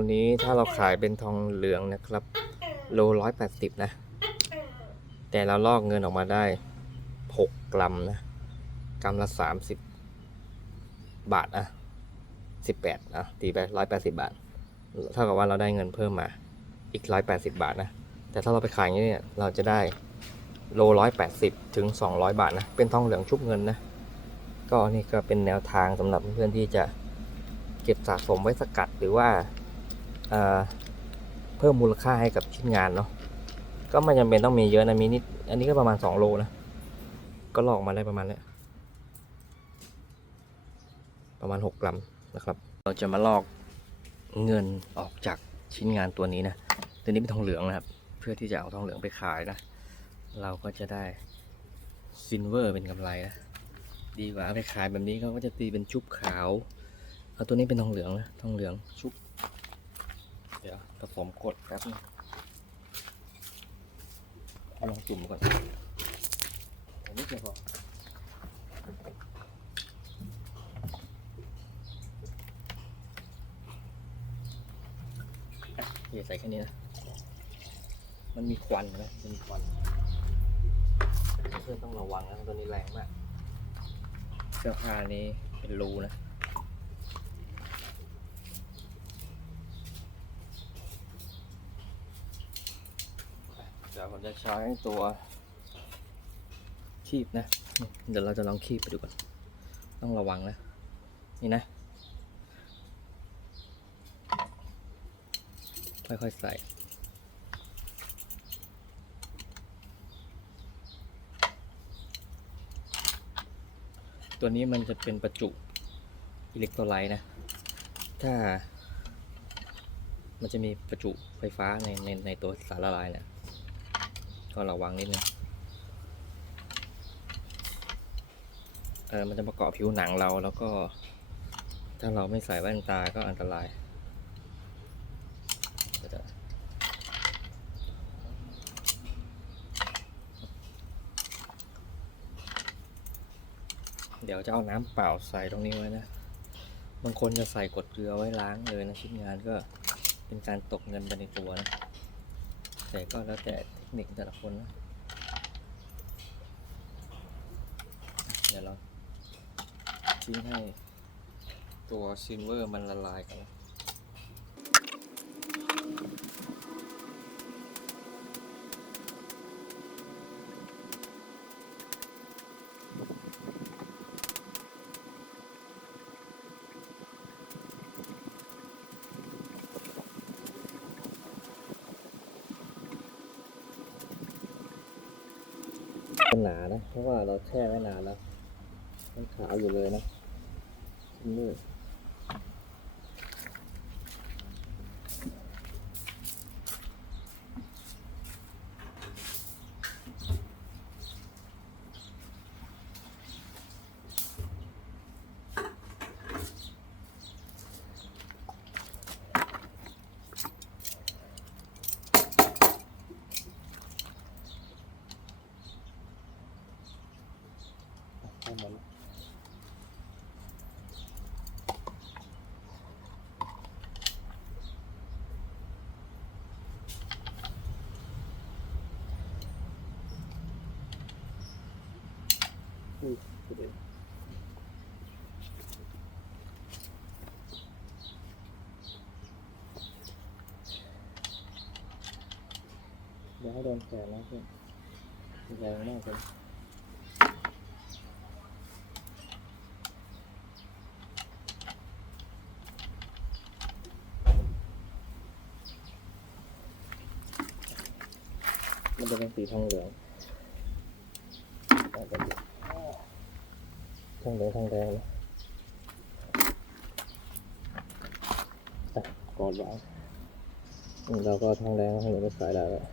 วันนี้ถ้าเราขายเป็นทองเหลืองนะครับ โลร้อยแปดสิบนะ แต่เราลอกเงินออกมาได้หกกรัมนะ กรัมละสามสิบบาทอะสิบแปดอะตีไปร้อยแปดสิบาท เท่ากับว่าเราได้เงินเพิ่มมาอีกร้อยแปดสิบาทนะ แต่ถ้าเราไปขายอย่างนี้เนี่ยเราจะได้โลร้อยแปดสิบถึงสองร้อยบาทนะ เป็นทองเหลืองชุบเงินนะ ก็นี่ก็เป็นแนวทางสำหรับเพื่อนที่จะเก็บสะสมไว้สกัดหรือว่า เเพิ่มมูลค่าให้กับชิ้นงานเนาะก็ไม่จำเป็นต้องมีเยอะนะมีนิดอันนี้ก็ประมาณ 2 โลนะ ก็ลอกมาได้ประมาณเนี้ยประมาณ 6 กรัมนะครับ เราจะมาลอกเงินออกจากชิ้นงานตัวนี้นะตัวนี้เป็นทองเหลืองนะครับ เพื่อที่จะเอาทองเหลืองไปขายนะ เราก็จะได้ซินเวอร์เป็นกำไรนะดีกว่าเอาไปขายแบบนี้เขาก็จะตีเป็นชุบขาวเอาตัวนี้เป็นทองเหลืองนะทองเหลืองชุบ เดี๋ยวผสมกดแป๊บนึงลองจุ่มก่อนอันนี้จะพออะอย่าใส่แค่นี้นะ มันมีควันนะ มันมีควัน เพื่อนต้องระวังนะตัวนี้แรงมาก เสื้อผ้านี้เป็นรูนะ เดี๋ ยวผมจะใช้ตัวคีบนะ เดี๋ยวเราจะลองคีบไปดูก่อน ต้องระวังนะ นี่นะ ค่อยๆใส่ตัวนี้มันจะเป็นประจุอิเล็กโทรไลต์นะ ถ้า มันจะมีประจุไฟฟ้าในในในตัวสารละลายเนี่ย ก็ระวังนิดนึงเออมันจะมาเกาะผิวหนังเราแล้วก็ ถ้าเราไม่ใส่แว่นตาก็อันตรายเดี๋ยวจะเอาน้ำเปล่าใส่ตรงนี้ไว้นะ บางคนจะใส่กดเกลือไว้ล้างเลยนะชิ้นงานก็เป็นการตกเงินไปในตัวนะ แต่ก็แล้วแต่เทคนิคแต่ละคนนะเดี๋ยวเราทิ้งให้ตัวซิลเวอร์มันละลายกันนะ เป็นหนานะ เพราะว่าเราแช่ไว้นานแล้วมันขาวอยู่เลยนะซิลามาแล้วอุ้ยกระเด็นเดี๋ยวให้โดนแขนนะเพื่อนแรงมากเลย มันจะเป็นสีทองเหลืองทองเหลืองทองแดงนะกอดไว้เราก็ทองแดงทองเหลืองไปขายได้แล้ว